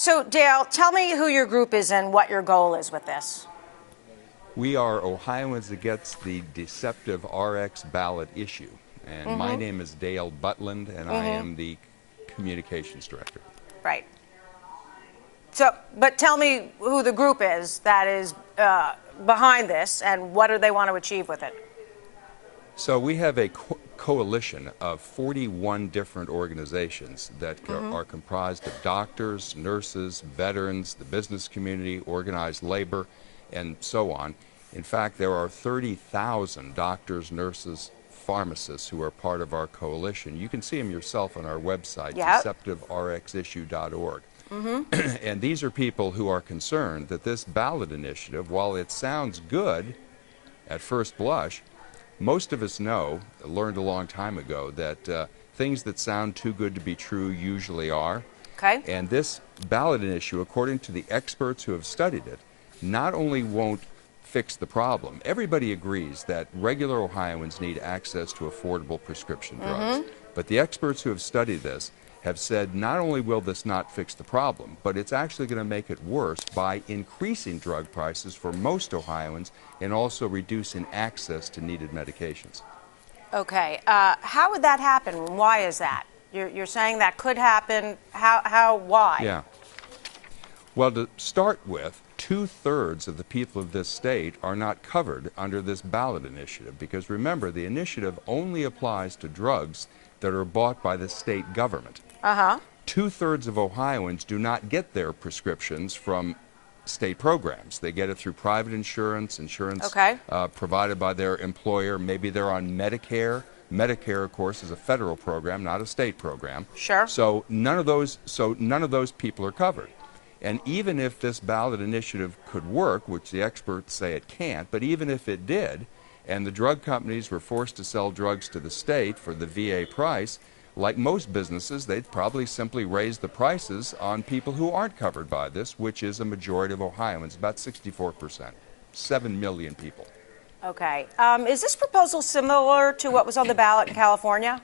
So, Dale, tell me who your group is and what your goal is with this. We are Ohioans Against the Deceptive RX Ballot Issue. And my name is Dale Butland, and I am the Communications Director. Right. So, but tell me who the group is that is behind this and what do they want to achieve with it? So we have a coalition of 41 different organizations that are comprised of doctors, nurses, veterans, the business community, organized labor, and so on. In fact, there are 30,000 doctors, nurses, pharmacists who are part of our coalition. You can see them yourself on our website, deceptiverxissue.org. And these are people who are concerned that this ballot initiative, while it sounds good at first blush, most of us learned a long time ago, that things that sound too good to be true usually are. Okay. And this ballot issue, according to the experts who have studied it, not only won't fix the problem. Everybody agrees that regular Ohioans need access to affordable prescription drugs. But the experts who have studied this have said not only will this not fix the problem, but it's actually going to make it worse by increasing drug prices for most Ohioans and also reducing access to needed medications. Okay. How would that happen? Why is that? You're saying that could happen. Why? Yeah. Well, to start with, 2/3 of the people of this state are not covered under this ballot initiative, because remember, the initiative only applies to drugs that are bought by the state government. 2/3 of Ohioans do not get their prescriptions from state programs. They get it through private insurance provided by their employer. Maybe they're on Medicare. Medicare, of course, is a federal program, not a state program. Sure. So none of those people are covered. And even if this ballot initiative could work, which the experts say it can't, but even if it did, and the drug companies were forced to sell drugs to the state for the VA price, like most businesses, they'd probably simply raise the prices on people who aren't covered by this, which is a majority of Ohioans, about 64%, 7 million people. Okay. Is this proposal similar to what was on the ballot in California?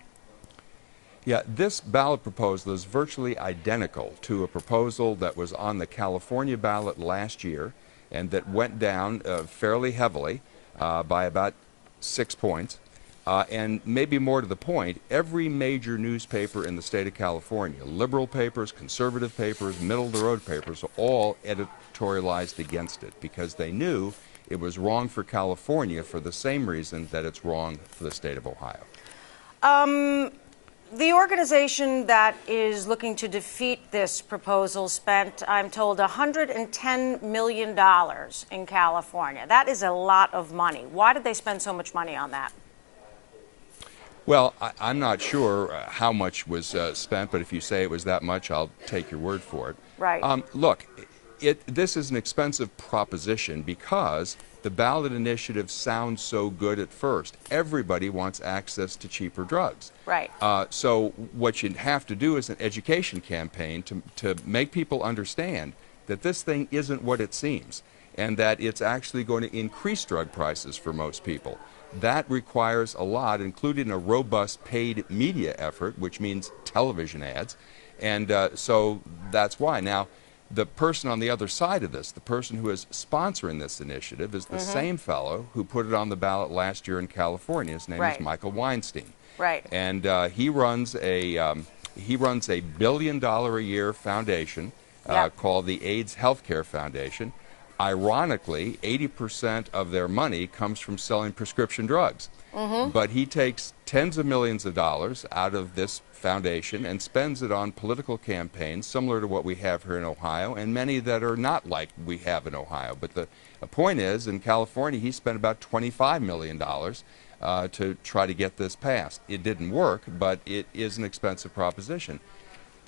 Yeah, this ballot proposal is virtually identical to a proposal that was on the California ballot last year and that went down fairly heavily by about 6 points. And maybe more to the point, every major newspaper in the state of California, liberal papers, conservative papers, middle-of-the-road papers, all editorialized against it because they knew it was wrong for California for the same reason that it's wrong for the state of Ohio. The organization that is looking to defeat this proposal spent, I'm told, $110 million in California. That is a lot of money. Why did they spend so much money on that? Well, I'm not sure how much was spent, but if you say it was that much, I'll take your word for it. Right. Look, this is an expensive proposition because the ballot initiative sounds so good at first. Everybody wants access to cheaper drugs. Right. So what you have to do is an education campaign to make people understand that this thing isn't what it seems and that it's actually going to increase drug prices for most people. That requires a lot, including a robust paid media effort, which means television ads. And so that's why. Now, the person on the other side of this, the person who is sponsoring this initiative, is the same fellow who put it on the ballot last year in California. His name is Michael Weinstein. Right. And he runs a $1 billion a year foundation called the AIDS Healthcare Foundation. Ironically, 80% of their money comes from selling prescription drugs. But he takes tens of millions of dollars out of this foundation and spends it on political campaigns similar to what we have here in Ohio, and many that are not like we have in Ohio. But the point is, in California, he spent about $25 million to try to get this passed. It didn't work, but it is an expensive proposition.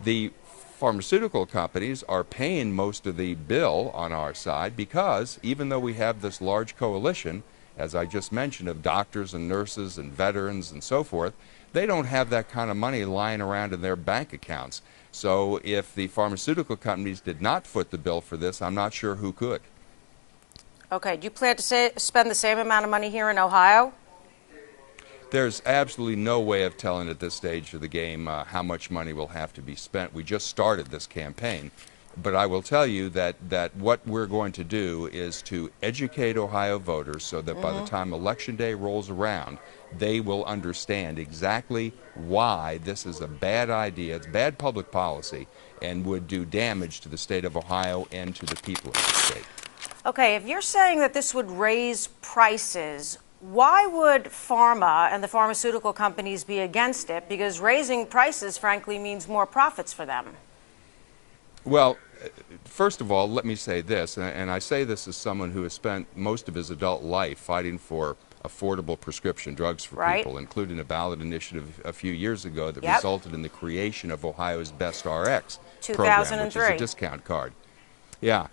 The pharmaceutical companies are paying most of the bill on our side because even though we have this large coalition, as I just mentioned, of doctors and nurses and veterans and so forth, they don't have that kind of money lying around in their bank accounts. So if the pharmaceutical companies did not foot the bill for this, I'm not sure who could. Okay. Do you plan to spend the same amount of money here in Ohio? There's absolutely no way of telling at this stage of the game how much money will have to be spent. We just started this campaign. But I will tell you that what we're going to do is to educate Ohio voters so that by the time Election Day rolls around, they will understand exactly why this is a bad idea, it's bad public policy, and would do damage to the state of Ohio and to the people of the state. Okay, if you're saying that this would raise prices, why would pharma and the pharmaceutical companies be against it? Because raising prices, frankly, means more profits for them. Well, first of all, let me say this, and I say this as someone who has spent most of his adult life fighting for affordable prescription drugs for people, including a ballot initiative a few years ago that resulted in the creation of Ohio's Best RX program, which is a discount card. Yeah.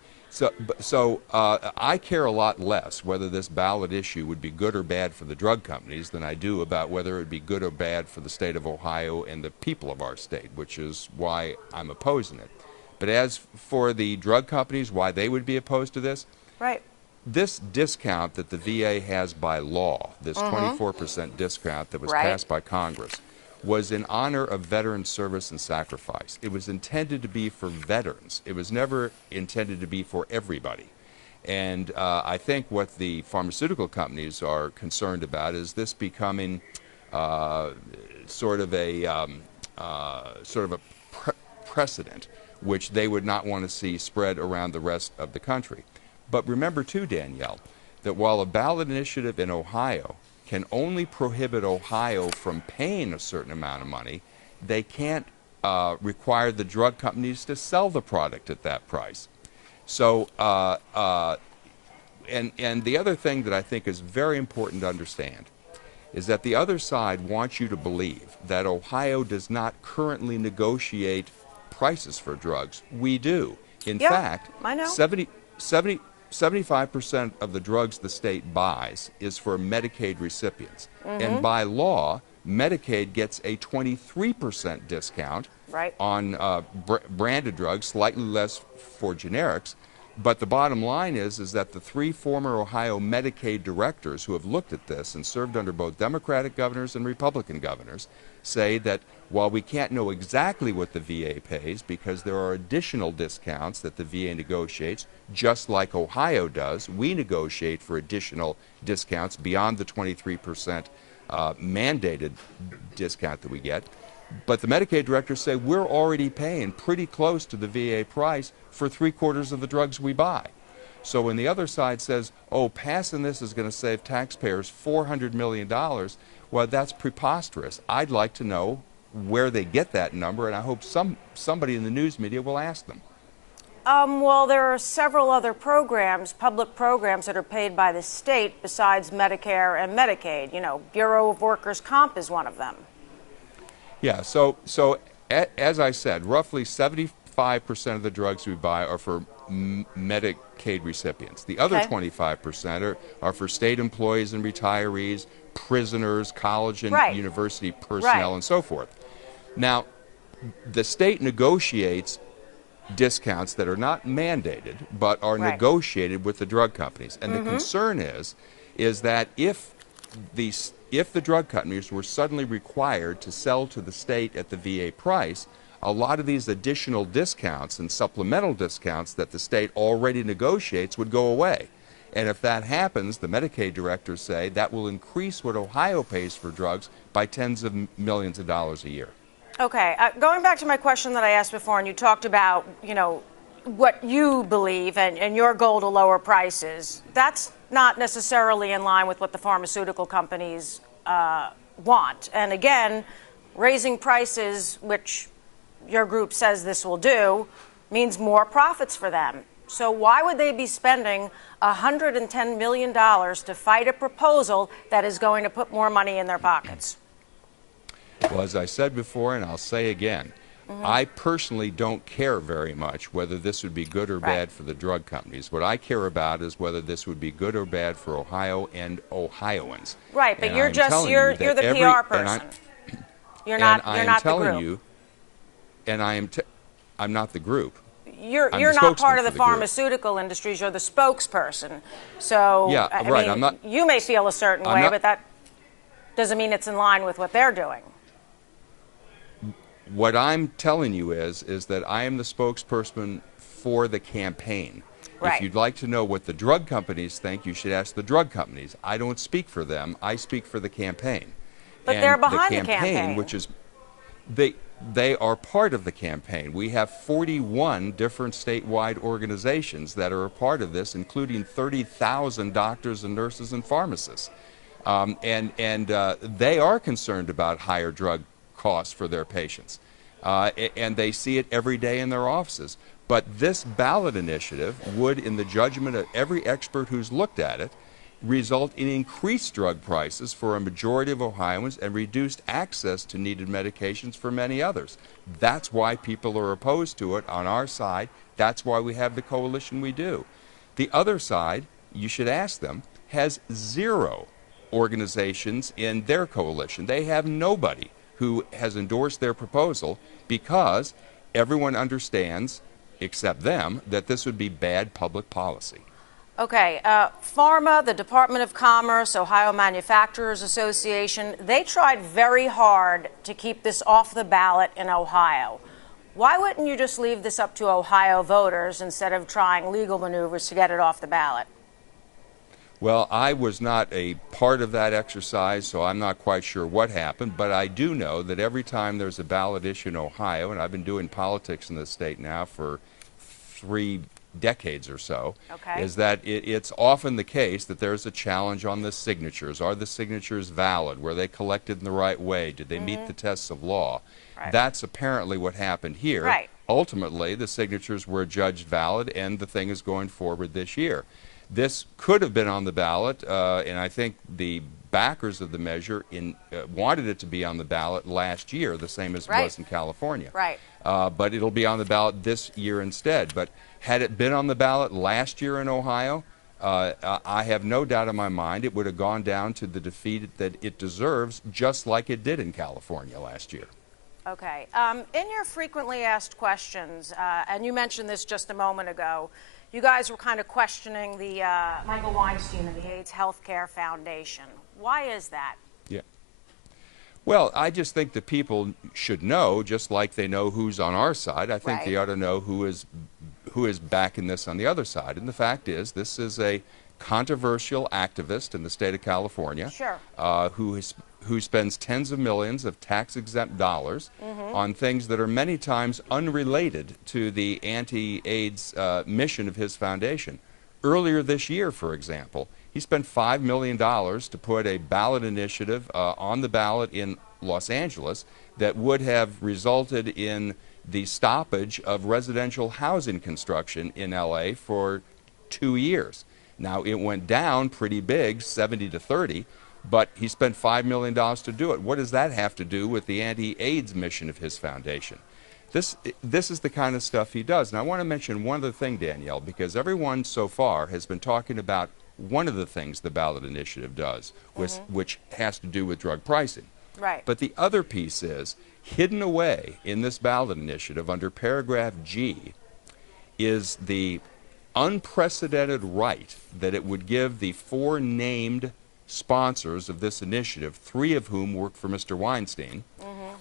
So I care a lot less whether this ballot issue would be good or bad for the drug companies than I do about whether it would be good or bad for the state of Ohio and the people of our state, which is why I'm opposing it. But as for the drug companies, why they would be opposed to this, this discount that the VA has by law, this 24% discount that was passed by Congress, was in honor of veteran service and sacrifice. It was intended to be for veterans. It was never intended to be for everybody. And I think what the pharmaceutical companies are concerned about is this becoming sort of a precedent, which they would not want to see spread around the rest of the country. But remember too, Danielle, that while a ballot initiative in Ohio can only prohibit Ohio from paying a certain amount of money, they can't require the drug companies to sell the product at that price. So, and the other thing that I think is very important to understand is that the other side wants you to believe that Ohio does not currently negotiate prices for drugs. We do. In fact, 75% of the drugs the state buys is for Medicaid recipients. And by law, Medicaid gets a 23% discount on branded drugs, slightly less for generics. But the bottom line is that the 3 former Ohio Medicaid directors who have looked at this and served under both Democratic governors and Republican governors say that while we can't know exactly what the VA pays because there are additional discounts that the VA negotiates, just like Ohio does, we negotiate for additional discounts beyond the 23% mandated discount that we get. But the Medicaid directors say we're already paying pretty close to the VA price for 3/4 of the drugs we buy. So when the other side says, oh, passing this is going to save taxpayers $400 million, well, that's preposterous. I'd like to know where they get that number, and I hope somebody in the news media will ask them. Well, there are several other programs, public programs, that are paid by the state besides Medicare and Medicaid. You know, Bureau of Workers' Comp is one of them. Yeah, so as I said, roughly 75% of the drugs we buy are for Medicaid recipients. The other 25% are for state employees and retirees, prisoners, college and university personnel, and so forth. Now, the state negotiates discounts that are not mandated, but are negotiated with the drug companies. And the concern is that if the drug companies were suddenly required to sell to the state at the VA price, a lot of these additional discounts and supplemental discounts that the state already negotiates would go away. And if that happens, the Medicaid directors say that will increase what Ohio pays for drugs by tens of millions of dollars a year. Okay, going back to my question that I asked before, and you talked about, you know, what you believe and your goal to lower prices, that's not necessarily in line with what the pharmaceutical companies want. And again, raising prices, which your group says this will do, means more profits for them. So why would they be spending $110 million to fight a proposal that is going to put more money in their pockets? Well, as I said before, and I'll say again, I personally don't care very much whether this would be good or bad for the drug companies. What I care about is whether this would be good or bad for Ohio and Ohioans. Right, but you're the PR person. You're not the group. I'm not the group. You're not part of the pharmaceutical industries. You're the spokesperson. So yeah, I mean, you may feel a certain way, but that doesn't mean it's in line with what they're doing. What I'm telling you is that I am the spokesperson for the campaign. Right. If you'd like to know what the drug companies think, you should ask the drug companies. I don't speak for them. I speak for the campaign. But And they're behind the the campaign. which is they are part of the campaign. We have 41 different statewide organizations that are a part of this, including 30,000 doctors and nurses and pharmacists. They are concerned about higher drug costs for their patients. And they see it every day in their offices. But this ballot initiative would, in the judgment of every expert who's looked at it, result in increased drug prices for a majority of Ohioans and reduced access to needed medications for many others. That's why people are opposed to it on our side. That's why we have the coalition we do. The other side, you should ask them, has 0 organizations in their coalition. They have nobody who has endorsed their proposal because everyone understands, except them, that this would be bad public policy. Okay, PhRMA, the Department of Commerce, Ohio Manufacturers Association, they tried very hard to keep this off the ballot in Ohio. Why wouldn't you just leave this up to Ohio voters instead of trying legal maneuvers to get it off the ballot? Well, I was not a part of that exercise, so I'm not quite sure what happened, but I do know that every time there's a ballot issue in Ohio, and I've been doing politics in this state now for 3 decades or so, okay, is that it's often the case that there's a challenge on the signatures. Are the signatures valid? Were they collected in the right way? Did they meet the tests of law? Right. That's apparently what happened here. Right. Ultimately, the signatures were judged valid, and the thing is going forward this year. This could have been on the ballot, and I think the backers of the measure wanted it to be on the ballot last year, the same as it was in California. Right. But it'll be on the ballot this year instead. But had it been on the ballot last year in Ohio, I have no doubt in my mind it would have gone down to the defeat that it deserves, just like it did in California last year. Okay. In your frequently asked questions, and you mentioned this just a moment ago, you guys were kind of questioning the Michael Weinstein and the AIDS Healthcare Foundation. Why is that? Yeah. Well, I just think that people should know, just like they know who's on our side. I think they ought to know who is backing this on the other side. And the fact is, this is a controversial activist in the state of California, sure, who spends tens of millions of tax-exempt dollars on things that are many times unrelated to the anti-AIDS mission of his foundation. Earlier this year, for example, he spent $5 million to put a ballot initiative on the ballot in Los Angeles that would have resulted in the stoppage of residential housing construction in LA for 2 years. Now, it went down pretty big, 70 to 30, but he spent $5 million to do it. What does that have to do with the anti-AIDS mission of his foundation? This is the kind of stuff he does. And I want to mention one other thing, Danielle, because everyone so far has been talking about one of the things the ballot initiative does, which has to do with drug pricing. Right. But the other piece is, hidden away in this ballot initiative under paragraph G is the unprecedented right that it would give the 4 named sponsors of this initiative, 3 of whom work for Mr. Weinstein,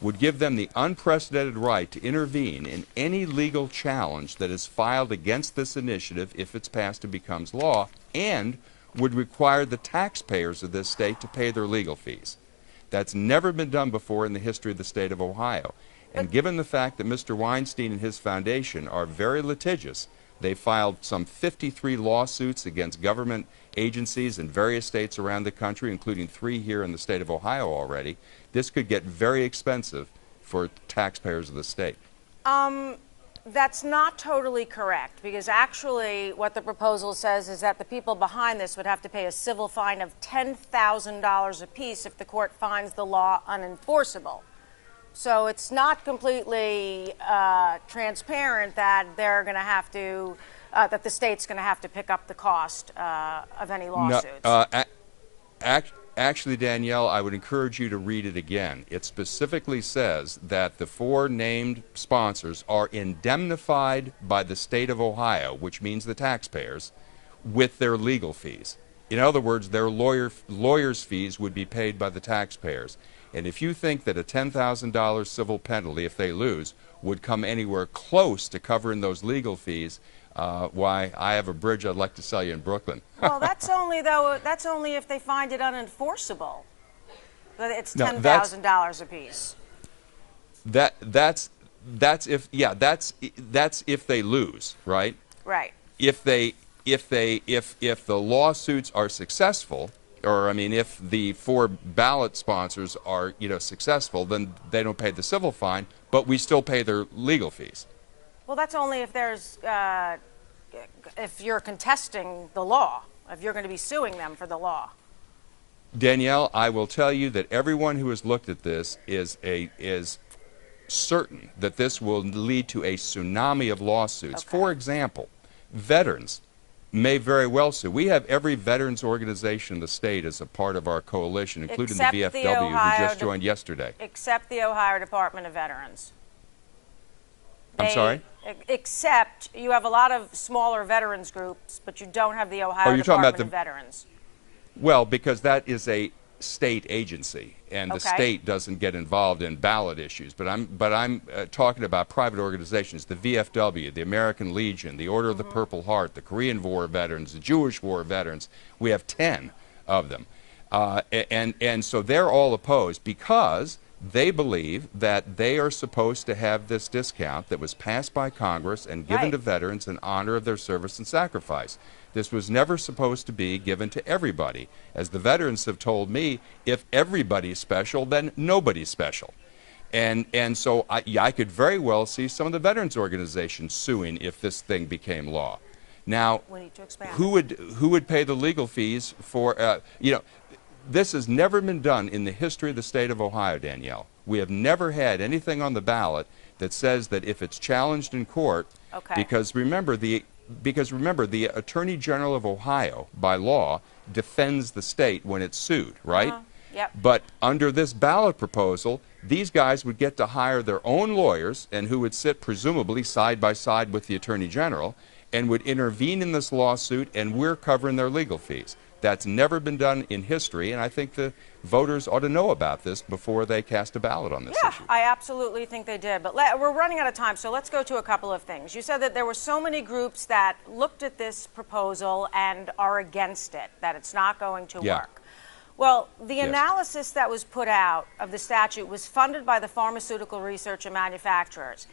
would give them the unprecedented right to intervene in any legal challenge that is filed against this initiative if it's passed and becomes law, and would require the taxpayers of this state to pay their legal fees. That's never been done before in the history of the state of Ohio. And given the fact that Mr. Weinstein and his foundation are very litigious, they filed some 53 lawsuits against government agencies in various states around the country, including 3 here in the state of Ohio already. This could get very expensive for taxpayers of the state. That's not totally correct, because actually what the proposal says is that the people behind this would have to pay a civil fine of $10,000 apiece if the court finds the law unenforceable. So it's not completely transparent that they're going to have to, that the state's going to have to pick up the cost of any lawsuits. No, actually, Danielle, I would encourage you to read it again. It specifically says that the 4 named sponsors are indemnified by the state of Ohio, which means the taxpayers, with their legal fees. In other words, their lawyers' fees would be paid by the taxpayers. And if you think that a $10,000 civil penalty, if they lose, would come anywhere close to covering those legal fees, why, I have a bridge I'd like to sell you in Brooklyn. Well, that's only that's only if they find it unenforceable. But it's No, $10,000 apiece. That's if they lose, right? Right. If the lawsuits are successful, or I mean, if the 4 ballot sponsors are successful, then they don't pay the civil fine, but we still pay their legal fees. Well, that's only if there's if you're contesting the law, if you're going to be suing them for the law. Danielle, I will tell you that everyone who has looked at this is certain that this will lead to a tsunami of lawsuits. Okay. For example, veterans may very well sue. We have every veterans organization in the state as a part of our coalition, including the VFW, who just joined yesterday. Except the Ohio Department of Veterans. I'm sorry? Except you have a lot of smaller veterans groups, but you don't have the Ohio Department of Veterans. Well, because that is a state agency, and the Okay. state doesn't get involved in ballot issues. But I'm talking about private organizations: the VFW, the American Legion, the Order of the Purple Heart, the Korean War veterans, the Jewish War veterans. We have 10 of them, and so they're all opposed because they believe that they are supposed to have this discount that was passed by Congress and given Right. to veterans in honor of their service and sacrifice. This was never supposed to be given to everybody. As the veterans have told me, if everybody's special, then nobody's special. And so I could very well see some of the veterans organizations suing if this thing became law. Now, We need to expand. who would pay the legal fees for, this has never been done in the history of the state of Ohio, Danielle. We have never had anything on the ballot that says that if it's challenged in court, Okay. because remember, the Attorney General of Ohio, by law, defends the state when it's sued, right? Yep. But under this ballot proposal, these guys would get to hire their own lawyers, and who would sit presumably side by side with the Attorney General, and would intervene in this lawsuit, and we're covering their legal fees. That's never been done in history, and I think the voters ought to know about this before they cast a ballot on this Yeah, issue. I absolutely think they did. But we're running out of time, so let's go to a couple of things. You said that there were so many groups that looked at this proposal and are against it, that it's not going to Yeah. work. Well, the Yes. analysis that was put out of the statute was funded by the pharmaceutical research and manufacturers.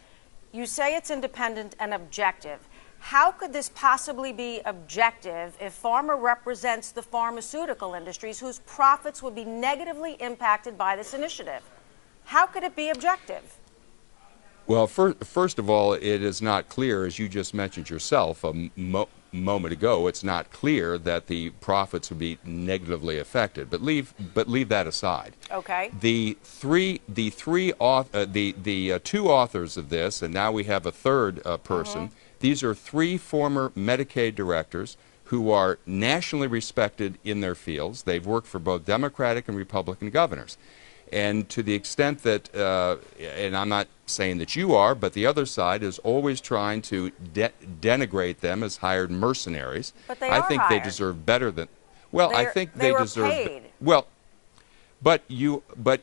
You say it's independent and objective. How could this possibly be objective if pharma represents the pharmaceutical industries whose profits would be negatively impacted by this initiative? How could it be objective? Well, first of all, it is not clear, as you just mentioned yourself a moment ago, it's not clear that the profits would be negatively affected. But leave that aside. Okay. The two authors of this, and now we have a third person. These are 3 former Medicaid directors who are nationally respected in their fields. They've worked for both Democratic and Republican governors. And to the extent that, and I'm not saying that you are, but the other side is always trying to denigrate them as hired mercenaries. But they I are think hired. they deserve better than, well, I think they they were deserve, paid. well, but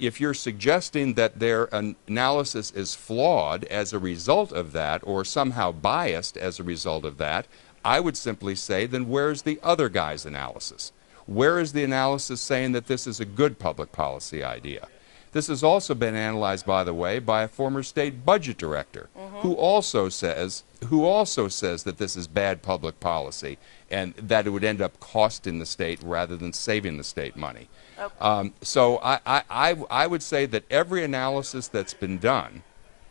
if you're suggesting that their analysis is flawed as a result of that, or somehow biased as a result of that, I would simply say, then where's the other guy's analysis? Where is the analysis saying that this is a good public policy idea? This has also been analyzed, by the way, by a former state budget director, who also says that this is bad public policy and that it would end up costing the state rather than saving the state money. Okay. So I would say that every analysis that's been done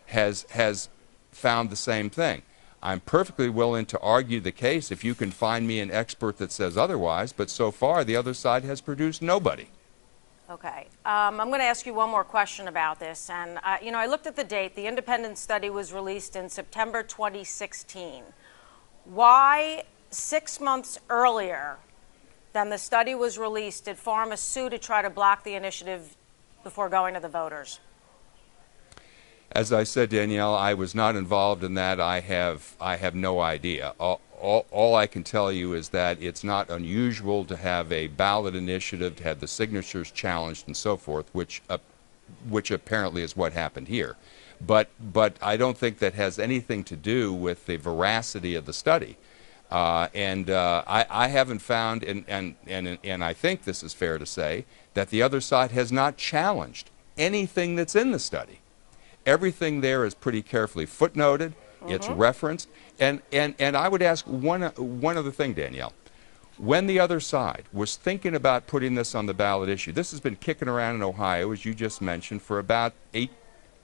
has found the same thing. I'm perfectly willing to argue the case if you can find me an expert that says otherwise, but so far the other side has produced nobody. Okay. I'm going to ask you one more question about this. And, I looked at the date. The independent study was released in September 2016. Why 6 months earlier than the study was released did pharma sue to try to block the initiative before going to the voters? As I said, Danielle, I was not involved in that. I have no idea. All I can tell you is that it's not unusual to have a ballot initiative, to have the signatures challenged and so forth, which apparently is what happened here. But I don't think that has anything to do with the veracity of the study. I haven't found, and I think this is fair to say, that the other side has not challenged anything that's in the study. Everything there is pretty carefully footnoted. It's referenced. And I would ask one other thing, Danielle. When the other side was thinking about putting this on the ballot issue, this has been kicking around in Ohio, as you just mentioned, for about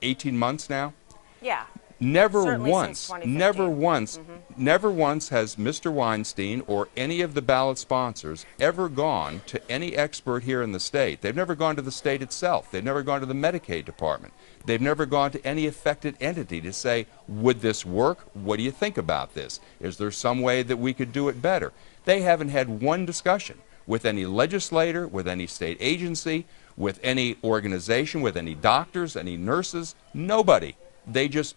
18 months now. Yeah. Never once has Mr. Weinstein or any of the ballot sponsors ever gone to any expert here in the state. They've never gone to the state itself. They've never gone to the Medicaid department. They've never gone to any affected entity to say, would this work? What do you think about this? Is there some way that we could do it better? They haven't had one discussion with any legislator, with any state agency, with any organization, with any doctors, any nurses, nobody. They just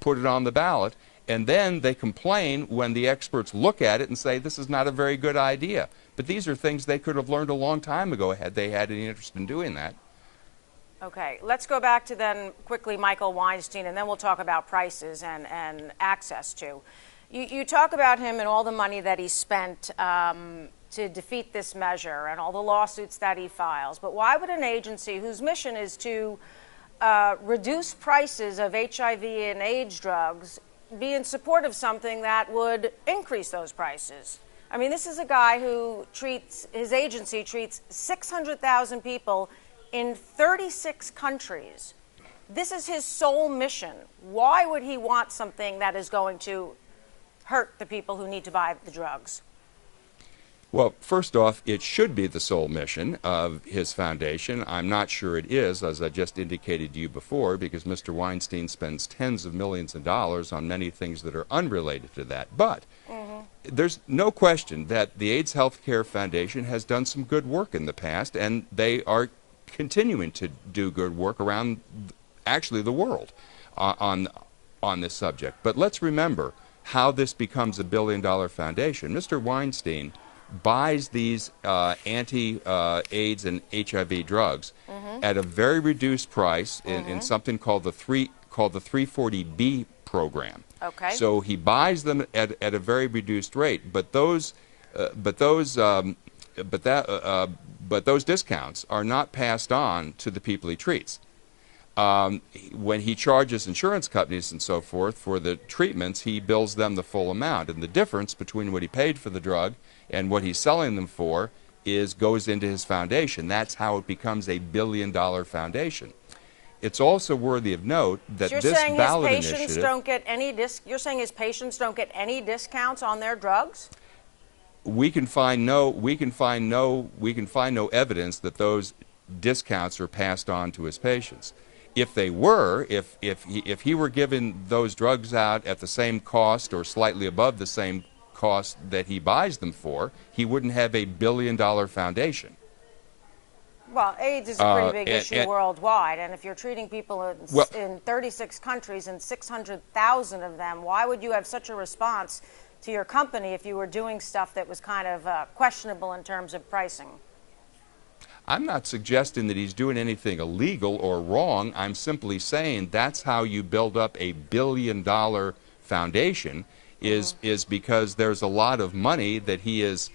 put it on the ballot, and then they complain when the experts look at it and say this is not a very good idea. But these are things they could have learned a long time ago had they had any interest in doing that. Okay, let's go back to then quickly Michael Weinstein, and then we'll talk about prices and access to. You talk about him and all the money that he spent to defeat this measure and all the lawsuits that he files. But why would an agency whose mission is to reduce prices of HIV and AIDS drugs be in support of something that would increase those prices? I mean, this is a guy who his agency treats 600,000 people in 36 countries. This is his sole mission. Why would he want something that is going to hurt the people who need to buy the drugs? Well, first off, it should be the sole mission of his foundation. I'm not sure it is, as I just indicated to you before, because Mr. Weinstein spends tens of millions of dollars on many things that are unrelated to that. But there's no question that the AIDS Healthcare Foundation has done some good work in the past, and they are continuing to do good work around actually the world on this subject. But let's remember how this becomes a billion-dollar foundation. Mr. Weinstein buys these anti-AIDS and HIV drugs at a very reduced price in something called the 340B program. Okay. So he buys them at a very reduced rate, but those discounts are not passed on to the people he treats. When he charges insurance companies and so forth for the treatments, he bills them the full amount, and the difference between what he paid for the drug and what he's selling them for goes into his foundation. That's how it becomes a billion-dollar foundation. It's also worthy of note that this ballot initiative. You're saying his patients don't get any discounts on their drugs? We can find no evidence that those discounts are passed on to his patients. If they were, if he were giving those drugs out at the same cost or slightly above the same cost that he buys them for, he wouldn't have a billion-dollar foundation. Well, AIDS is a pretty big issue worldwide, and if you're treating people in 36 countries and 600,000 of them, why would you have such a response to your company if you were doing stuff that was kind of questionable in terms of pricing? I'm not suggesting that he's doing anything illegal or wrong. I'm simply saying that's how you build up a billion-dollar foundation is because there's a lot of money that he is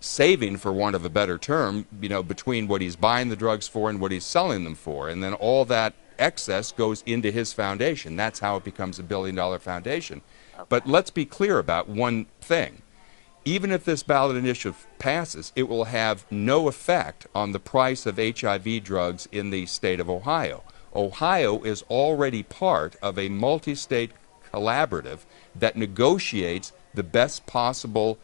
saving, for want of a better term, between what he's buying the drugs for and what he's selling them for. And then all that excess goes into his foundation. That's how it becomes a billion-dollar foundation. Okay. But let's be clear about one thing. Even if this ballot initiative passes, it will have no effect on the price of HIV drugs in the state of Ohio. Ohio is already part of a multi-state collaborative that negotiates the best possible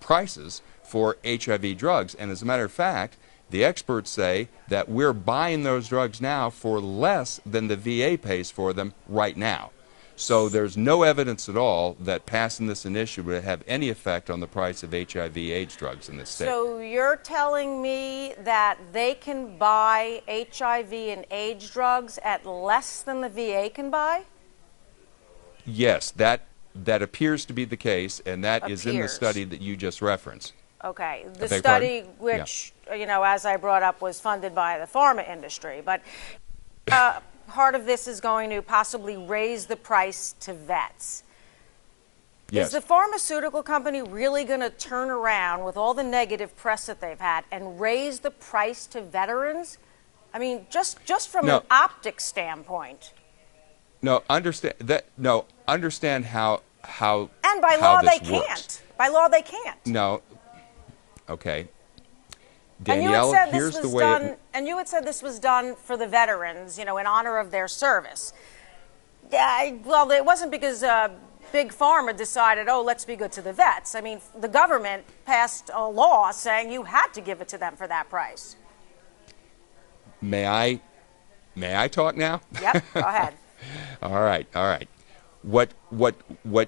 prices for HIV drugs. And as a matter of fact, the experts say that we're buying those drugs now for less than the VA pays for them right now. So there's no evidence at all that passing this initiative would have any effect on the price of HIV/AIDS drugs in this state. So you're telling me that they can buy HIV and AIDS drugs at less than the VA can buy? Yes, that appears to be the case, and that is in the study that you just referenced. Okay, the study which, as I brought up, was funded by the pharma industry. But part of this is going to possibly raise the price to vets. Yes. Is the pharmaceutical company really going to turn around with all the negative press that they've had and raise the price to veterans? I mean, just from an optic standpoint. No, understand that. No, understand how And by how law this they works. can't. By law they can't. No. Okay. And you had Danielle, said here's this the was way. done. And you had said this was done for the veterans, in honor of their service. Well, it wasn't because Big Pharma decided, oh, let's be good to the vets. I mean, the government passed a law saying you had to give it to them for that price. May I talk now? Yep. Go ahead. All right. What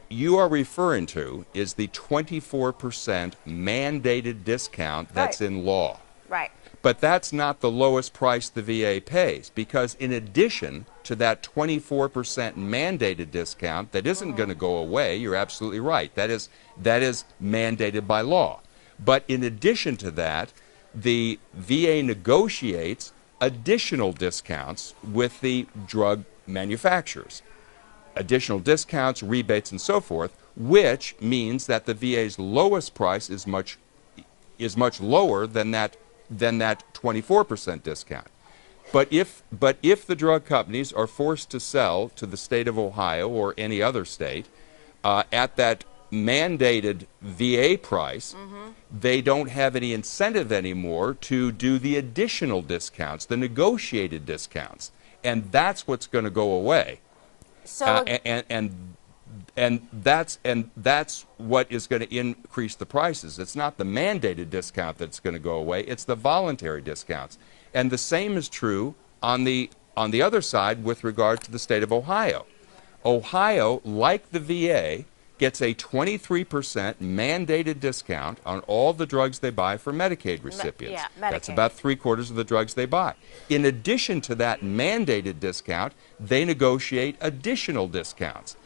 you are referring to is the 24% mandated discount that's in law. Right. But that's not the lowest price the VA pays, because in addition to that 24% mandated discount that isn't going to go away, you're absolutely right. That is mandated by law. But in addition to that, the VA negotiates additional discounts with the drug manufacturers. Additional discounts, rebates, and so forth, which means that the VA's lowest price is much lower than that 24% discount. But if the drug companies are forced to sell to the state of Ohio or any other state at that mandated VA price, they don't have any incentive anymore to do the additional discounts, the negotiated discounts, and that's what's going to go away. So And that's what is going to increase the prices. It's not the mandated discount that's going to go away. It's the voluntary discounts. And the same is true on the other side with regard to the state of Ohio. Ohio, like the VA, gets a 23% mandated discount on all the drugs they buy for Medicaid recipients. Medicaid. That's about 3/4 of the drugs they buy. In addition to that mandated discount, they negotiate additional discounts.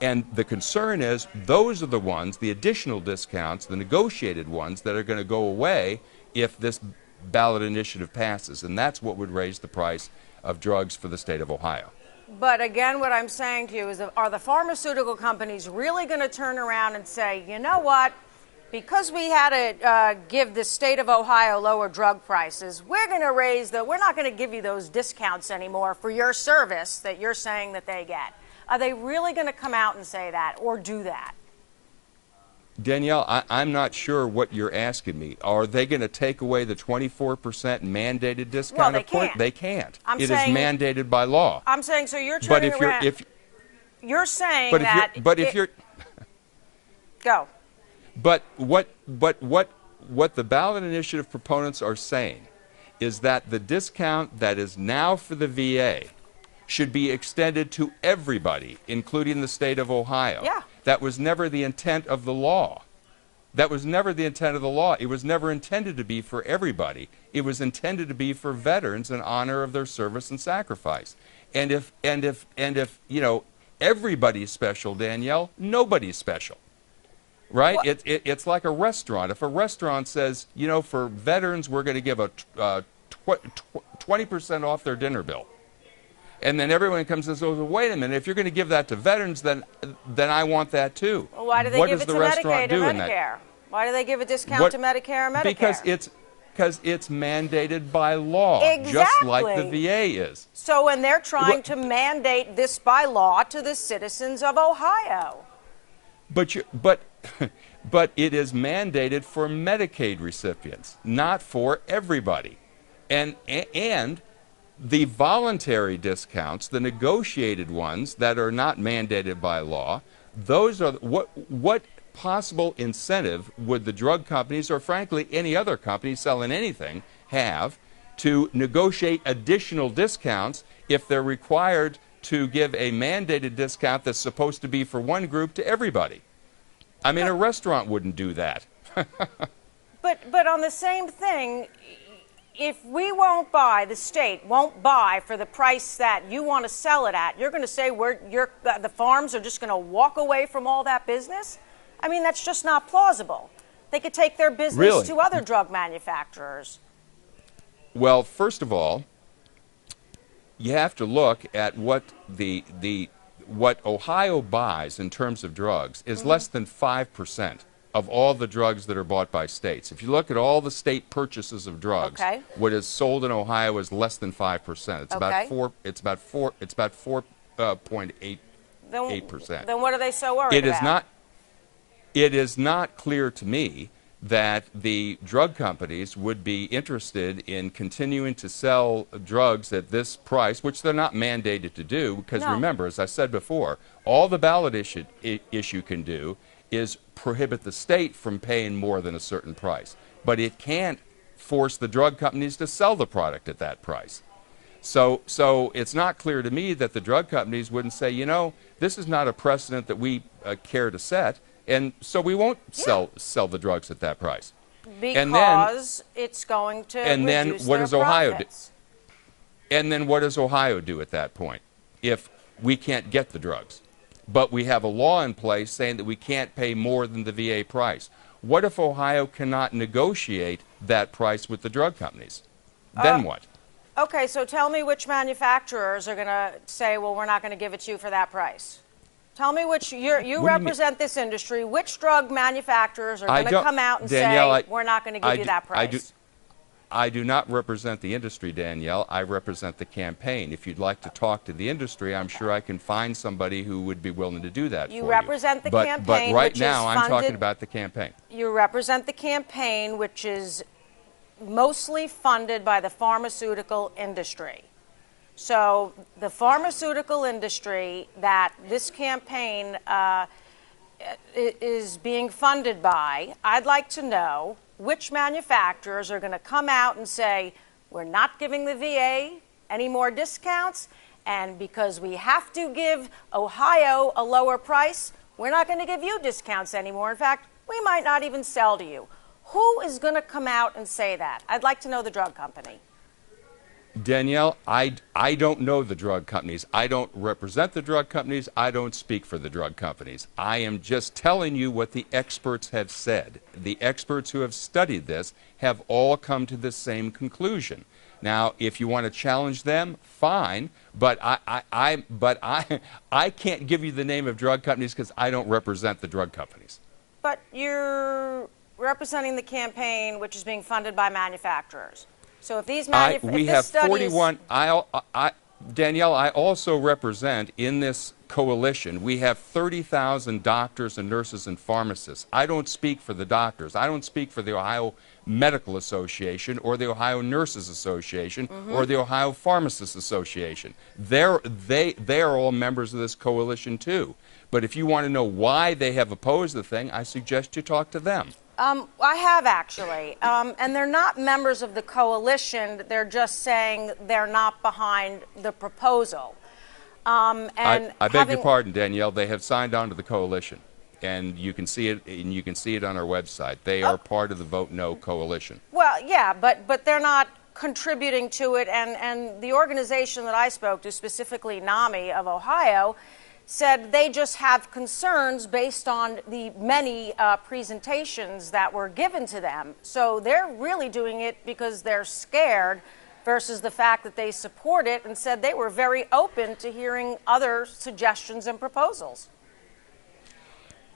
And the concern is those are the ones, the additional discounts, the negotiated ones, that are going to go away if this ballot initiative passes. And that's what would raise the price of drugs for the state of Ohio. But again, what I'm saying to you is, are the pharmaceutical companies really going to turn around and say, you know what, because we had to give the state of Ohio lower drug prices, we're not going to give you those discounts anymore for your service that you're saying that they get? Are they really going to come out and say that or do that? Danielle, I'm not sure what you're asking me. Are they going to take away the 24% mandated discount? Well, they of course, can't. they can't. I'm It is saying, mandated by law. I'm saying, so you're turning But around. You're saying that. Go. But what the ballot initiative proponents are saying is that the discount that is now for the VA should be extended to everybody, including the state of Ohio. Yeah. That was never the intent of the law. That was never the intent of the law. It was never intended to be for everybody. It was intended to be for veterans in honor of their service and sacrifice. And if everybody's special, Danielle, nobody's special. Right? It's like a restaurant. If a restaurant says, for veterans, we're going to give a 20% off their dinner bill. And then everyone comes and says, well, wait a minute, if you're going to give that to veterans, then I want that too. Well, why do they give it to Medicaid or Medicare? Why do they give a discount to Medicare or Medicare? Because it's mandated by law, Exactly. just like the VA is. So when they're trying to mandate this by law to the citizens of Ohio. But it is mandated for Medicaid recipients, not for everybody. And the voluntary discounts, the negotiated ones that are not mandated by law, those are what possible incentive would the drug companies, or frankly any other company selling anything, have to negotiate additional discounts if they're required to give a mandated discount that's supposed to be for one group to everybody? I mean, a restaurant wouldn't do that. But on the same thing, if the state won't buy for the price that you want to sell it at, you're going to say the farms are just going to walk away from all that business? I mean, that's just not plausible. They could take their business to other drug manufacturers. Well, first of all, you have to look at what what Ohio buys in terms of drugs is less than 5% of all the drugs that are bought by states. If you look at all the state purchases of drugs, Okay. what is sold in Ohio is less than 5%. It's Okay. It's about 4.8%. Then what are they so worried It about? is not. It is not clear to me that the drug companies would be interested in continuing to sell drugs at this price, which they're not mandated to do, because No. remember, as I said before, all the ballot issue can do is prohibit the state from paying more than a certain price. But it can't force the drug companies to sell the product at that price. So it's not clear to me that the drug companies wouldn't say, you know, this is not a precedent that we care to set, and so we won't sell the drugs at that price. Because it's going to and then reduce what their does Ohio do? profits. And then what does Ohio do at that point if we can't get the drugs? But we have a law in place saying that we can't pay more than the VA price. What if Ohio cannot negotiate that price with the drug companies? Then what? Okay, so tell me which manufacturers are going to say, well, we're not going to give it to you for that price. Tell me which, you represent this industry, which drug manufacturers are going to come out and Danielle, say, we're not going to give you that price? I do not represent the industry, Danielle. I represent the campaign. If you'd like to talk to the industry, I'm sure I can find somebody who would be willing to do that for you. You represent the campaign, but right which now, is I'm talking funded- about the campaign. You represent the campaign, which is mostly funded by the pharmaceutical industry. So the pharmaceutical industry that this campaign is being funded by, I'd like to know which manufacturers are going to come out and say, we're not giving the VA any more discounts, and because we have to give Ohio a lower price, we're not going to give you discounts anymore. In fact, we might not even sell to you. Who is going to come out and say that? I'd like to know the drug company. Danielle, I don't know the drug companies. I don't represent the drug companies. I don't speak for the drug companies. I am just telling you what the experts have said. The experts who have studied this have all come to the same conclusion. Now, if you want to challenge them, fine, but I can't give you the name of drug companies because I don't represent the drug companies. But you're representing the campaign, which is being funded by manufacturers. So if these we have 41. Danielle, I also represent in this coalition. We have 30,000 doctors and nurses and pharmacists. I don't speak for the doctors. I don't speak for the Ohio Medical Association or the Ohio Nurses Association or the Ohio Pharmacists Association. They are all members of this coalition too. But if you want to know why they have opposed the thing, I suggest you talk to them. I have actually, and they're not members of the coalition. They're just saying they're not behind the proposal. I beg your pardon, Danielle. They have signed on to the coalition, and you can see it. And you can see it on our website. They are part of the Vote No coalition. Well, yeah, but they're not contributing to it. And the organization that I spoke to, specifically NAMI of Ohio, said they just have concerns based on the many presentations that were given to them. So they're really doing it because they're scared versus the fact that they support it, and said they were very open to hearing other suggestions and proposals.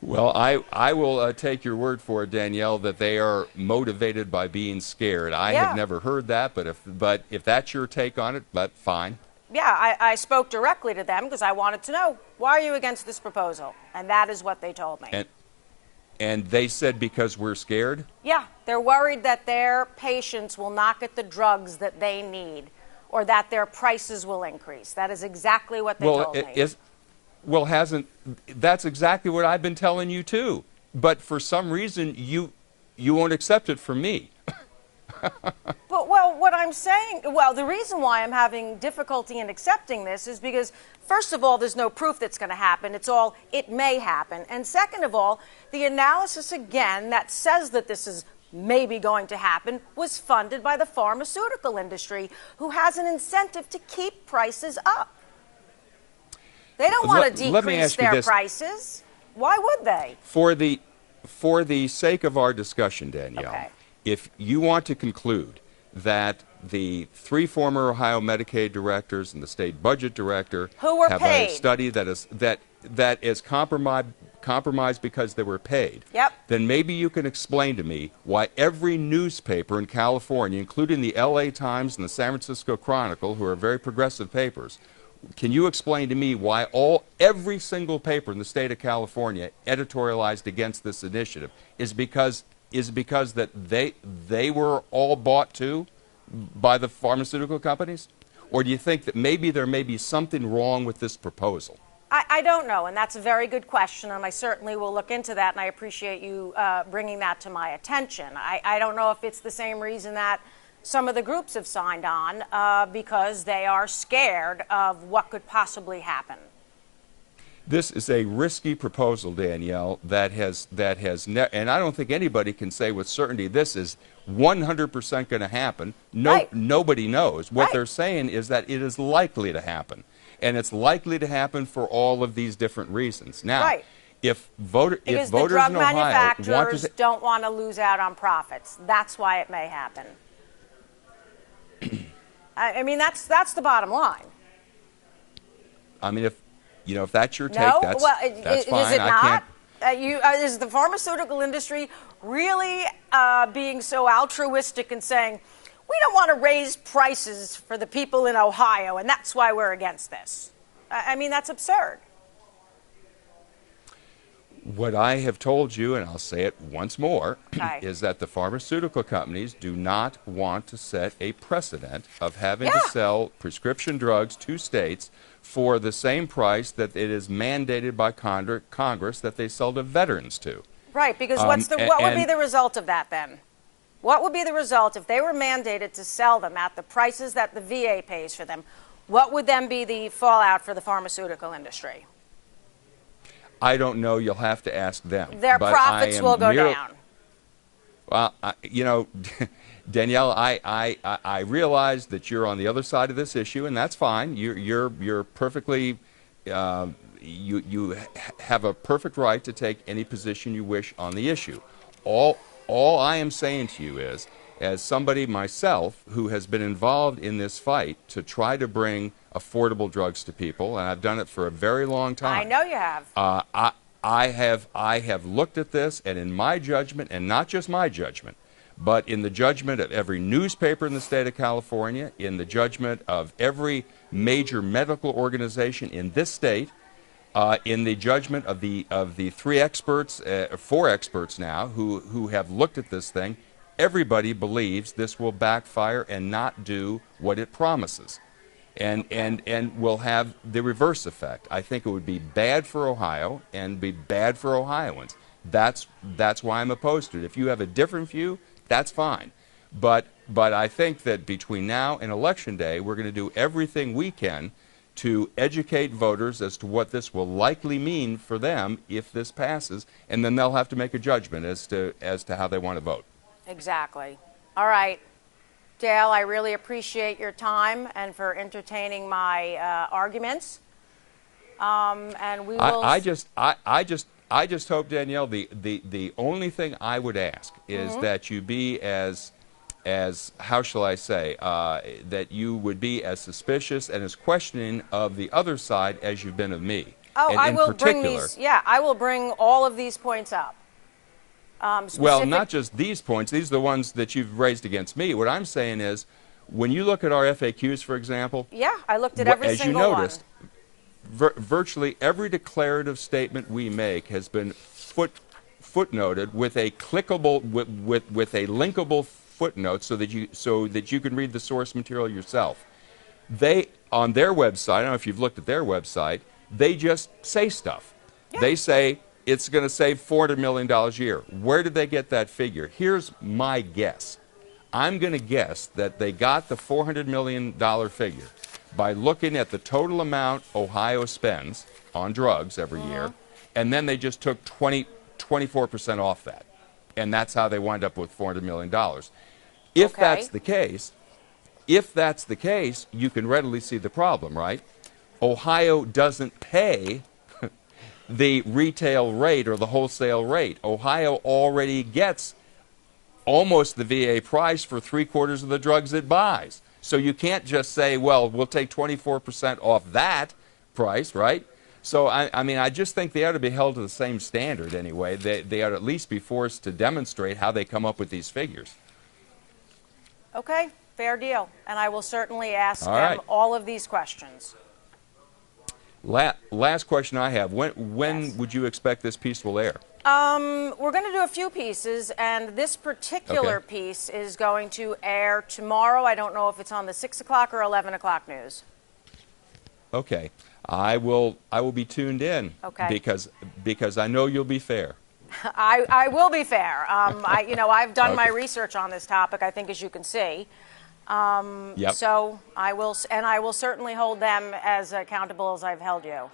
Well, I will take your word for it, Danielle, that they are motivated by being scared. I have never heard that, but if that's your take on it, but fine. Yeah, I spoke directly to them because I wanted to know, why are you against this proposal? And that is what they told me. And they said because we're scared? Yeah, they're worried that their patients will not get the drugs that they need or that their prices will increase. That is exactly what they told me. That's exactly what I've been telling you too. But for some reason, you won't accept it from me. What I'm saying, the reason why I'm having difficulty in accepting this is because, first of all, there's no proof that's going to happen. It's all, it may happen. And second of all, the analysis, again, that says that this is maybe going to happen was funded by the pharmaceutical industry, who has an incentive to keep prices up. They don't want to decrease their prices. Why would they? For the sake of our discussion, Danielle, if you want to conclude that the 3 former Ohio Medicaid directors and the state budget director who were have paid. a study that is compromised because they were paid. Yep. Then maybe you can explain to me why every newspaper in California, including the LA Times and the San Francisco Chronicle, who are very progressive papers, can you explain to me why every single paper in the state of California editorialized against this initiative? Is because that they were all bought too by the pharmaceutical companies? Or do you think that maybe there may be something wrong with this proposal? I don't know, and that's a very good question, and I certainly will look into that, and I appreciate you bringing that to my attention. I don't know if it's the same reason that some of the groups have signed on, because they are scared of what could possibly happen. This is a risky proposal, Danielle, and I don't think anybody can say with certainty this is 100% going to happen. Right. Nobody knows. What Right. they're saying is that it is likely to happen. And it's likely to happen for all of these different reasons. Now, Right. if voters the in drug Ohio want manufacturers to... don't want to lose out on profits. That's why it may happen. I mean, that's the bottom line. I mean, if that's your take, No? that's, Well, that's fine. is it I not? can't... Is the pharmaceutical industry really being so altruistic and saying, we don't want to raise prices for the people in Ohio, and that's why we're against this? I mean, that's absurd. What I have told you, and I'll say it once more, Okay. is that the pharmaceutical companies do not want to set a precedent of having to Yeah. sell prescription drugs to states for the same price that it is mandated by Congress that they sell to veterans to. Right, because what would be the result of that then? What would be the result if they were mandated to sell them at the prices that the VA pays for them? What would then be the fallout for the pharmaceutical industry? I don't know. You'll have to ask them. Their But profits will go down. Well, Danielle, I realize that you're on the other side of this issue, and that's fine. You're perfectly you have a perfect right to take any position you wish on the issue. All I am saying to you is, as somebody myself who has been involved in this fight to try to bring affordable drugs to people, and I've done it for a very long time. I know you have. I have looked at this, and in my judgment, and not just my judgment, but in the judgment of every newspaper in the state of California, in the judgment of every major medical organization in this state, in the judgment of the 4 experts now who have looked at this thing, everybody believes this will backfire and not do what it promises, and will have the reverse effect. I think it would be bad for Ohio and be bad for Ohioans. That's why I'm opposed to it. If you have a different view, that's fine. But I think that between now and Election Day, we're going to do everything we can to educate voters as to what this will likely mean for them if this passes, and then they'll have to make a judgment as to how they want to vote. Exactly. All right. Dale, I really appreciate your time and for entertaining my arguments. And we will. I just hope, Danielle, the only thing I would ask is that you be as how shall I say, that you would be as suspicious and as questioning of the other side as you've been of me. Oh, and I will bring particular, these. Yeah, I will bring all of these points up. Well, not just these points. These are the ones that you've raised against me. What I'm saying is, when you look at our FAQs, for example. Yeah, I looked at every single one. As you noticed, virtually every declarative statement we make has been footnoted with a clickable, with a linkable footnote so that you can read the source material yourself. They, on their website, I don't know if you've looked at their website, they just say stuff. Yeah. They say it's going to save $400 million a year. Where did they get that figure? Here's my guess. I'm going to guess that they got the $400 million figure by looking at the total amount Ohio spends on drugs every year, and then they just took 24% off that. And that's how they wind up with $400 million. If that's the case, you can readily see the problem, right? Ohio doesn't pay the retail rate or the wholesale rate. Ohio already gets almost the VA price for 3/4 of the drugs it buys. So you can't just say, well, we'll take 24% off that price, right? So, I mean, I just think they ought to be held to the same standard anyway. They ought to at least be forced to demonstrate how they come up with these figures. Okay, fair deal. And I will certainly ask All them right. all of these questions. Last question I have. When Yes. would you expect this piece will air? We're going to do a few pieces, and this particular Okay. piece is going to air tomorrow. I don't know if it's on the 6 o'clock or 11 o'clock news. Okay. I will be tuned in. Okay. Because I know you'll be fair. I will be fair. I've done my Okay. research on this topic, I think, as you can see. Yep. So I will certainly hold them as accountable as I've held you.